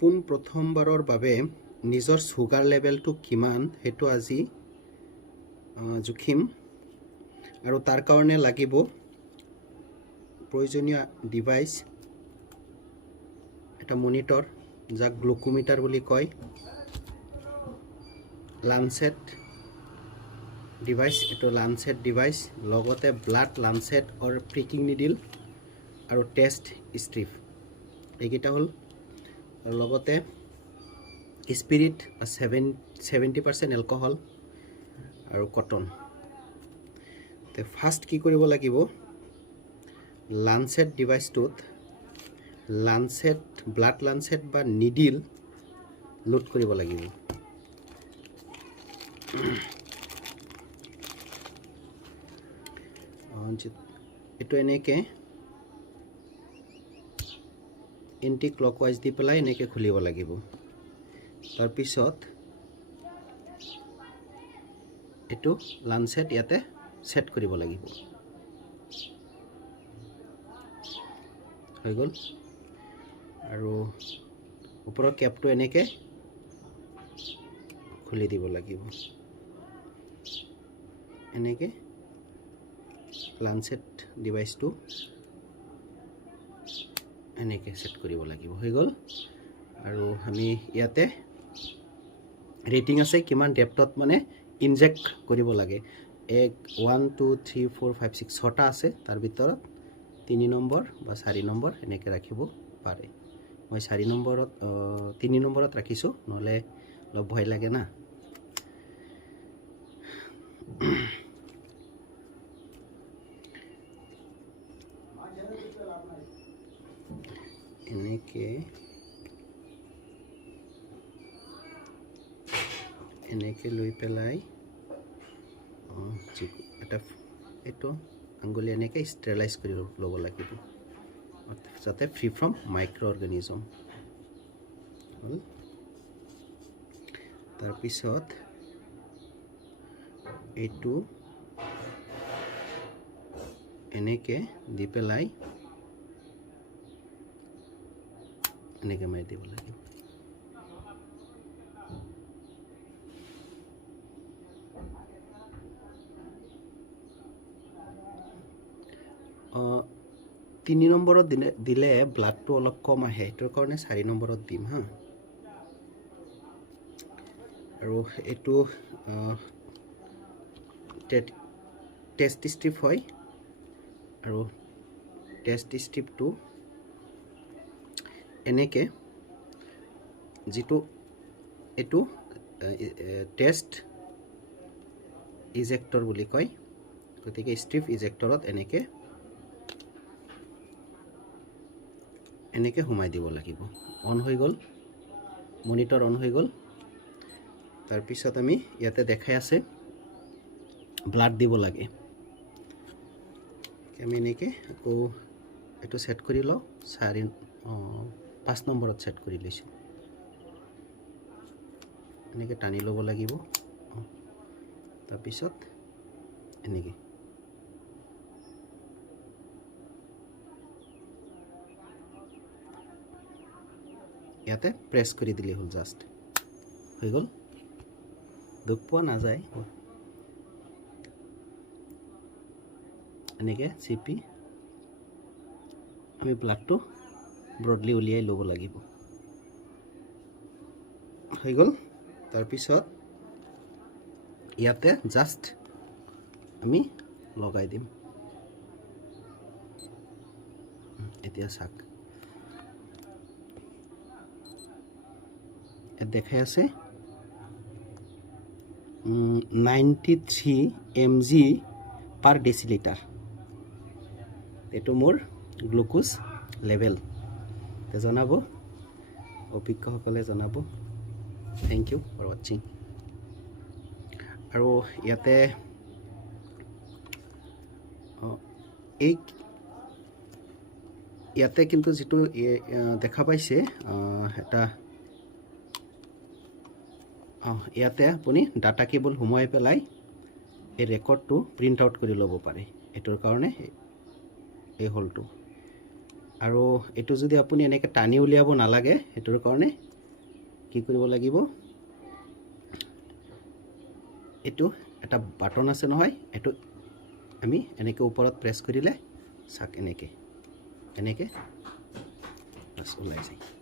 পোন প্ৰথমবাৰৰ বাবে নিজৰ সুগাৰ লেভেলটো কিমান সেইটো আজি জুখিম আৰু তাৰ কাৰণে লাগিব প্ৰয়োজনীয় ডিভাইস এটা মনিটৰ যাক গ্লুকোমিটাৰ বুলি কয় লাঞ্চেট ডিভাইস এটো লাঞ্চেট ডিভাইস লগতে ব্লাড লাঞ্চেট অর প্ৰিকিং নিডিল আৰু টেষ্ট স্ট্ৰিপ এইকেইটা হল লগতে স্পিৰিট 70% এলকহল আৰু কটন তে ফাৰ্স্ট কি কৰিব লাগিব লাঞ্চেট ডিভাইসটোত লাঞ্চেট ব্লাড লাঞ্চেট বা নিডিল লোড কৰিব লাগিব এটো এনেকে এন্টি ক্লকৱাইজ দি পেলাই এনেকে খুলিব লাগিব তাৰ পিছত এটো লাঞ্চেট ইয়াতে সেট কৰিব লাগিব হৈ গল আৰু ওপৰৰ কেপটো এনেকে খুলি দিব লাগিব এনেকে লাঞ্চেট ডিভাইসটো এনেকে সেট কৰিব লাগিব হৈ গল আৰু আমি ইয়াতে ৰেটিং আছে কিমান ডেপথত মানে ইনজেক্ট কৰিব লাগে 1 2 3 4 5 6 ছটা আছে তাৰ ভিতৰত 3 নম্বৰ বা 4 নম্বৰ এনেকে ৰাখিব পাৰে মই 4 নম্বৰত 3 নম্বৰত ৰাখিছো নহলে লব ভয় লাগে না এনেকে লৈ পেলাই এটা এটো আঙ্গুলি এনেকে স্টেৰিলাইজ কৰি লব লাগিব যাতে ফ্ৰী ফ্ৰম মাইক্ৰো অৰ্গানিজম তাৰ পিছত এটো এনেকে দি পেলাই এনেকে মাৰি দিব লাগিব তিনি নম্বৰত দিলে ব্লাডটো অলপ কম আহে এটোৰ কাৰণে 4 নম্বৰত দিম হা আৰু এটো টেষ্ট স্ট্ৰিপ হয় আৰু টেষ্ট স্ট্ৰিপটো এনেকে যেটো এটো টেষ্ট ইজেক্টৰ বুলি কয় গতিকে স্ট্ৰিপ ইজেক্টৰত এনেকে হুমাই দিব লাগিব অন হৈ গল মনিটৰ অন হৈ গল তাৰ পিছত আমি ইয়াতে দেখাই আছে ব্লাড দিব লাগে আমি এনেকে আকৌ এটো সেট কৰি লও 5 নম্বৰত সেট কৰি লৈছো এনেকে টানি লব লাগিব তাৰ পিছত এনেকে ইয়াতে প্ৰেছ কৰি দিলে হল জাস্ট হৈ গল দুখ পোৱা না যায় এনেকে চিপি আমি ব্লাডটো ব্ৰডলি উলিয়াই লব লাগিব হৈ গল তাৰ পিছত ইয়াতে জাস্ট আমি লগাই দিম এতিয়া সাক দেখাই আছে 93 mg per deciliter এটো মোৰ গ্লুকোজ লেভেল তে জনাবো অভিজ্ঞসকলে জনাবো থ্যাংক ইউ ফৰ ওয়াচিং আৰু ইয়াতে ইয়াতে কিন্তু যেটো দেখা পাইছে এটা ইয়াতে আপুনি ডাটা কেবল হুমাই পেলাই এই ৰেকৰ্ডটো প্ৰিন্ট আউট কৰি ল'ব পাৰে এটোৰ কাৰণে এই হলটো আৰু এটো যদি আপুনি এনেকে টানি উলিয়াব নালাগে এটোৰ কাৰণে কি কৰিব লাগিব এটো এটা বাটন আছে নহয় এটো আমি এনেকে ওপৰত প্ৰেছ কৰিলে চাক এনেকে বাস ওলাই যায়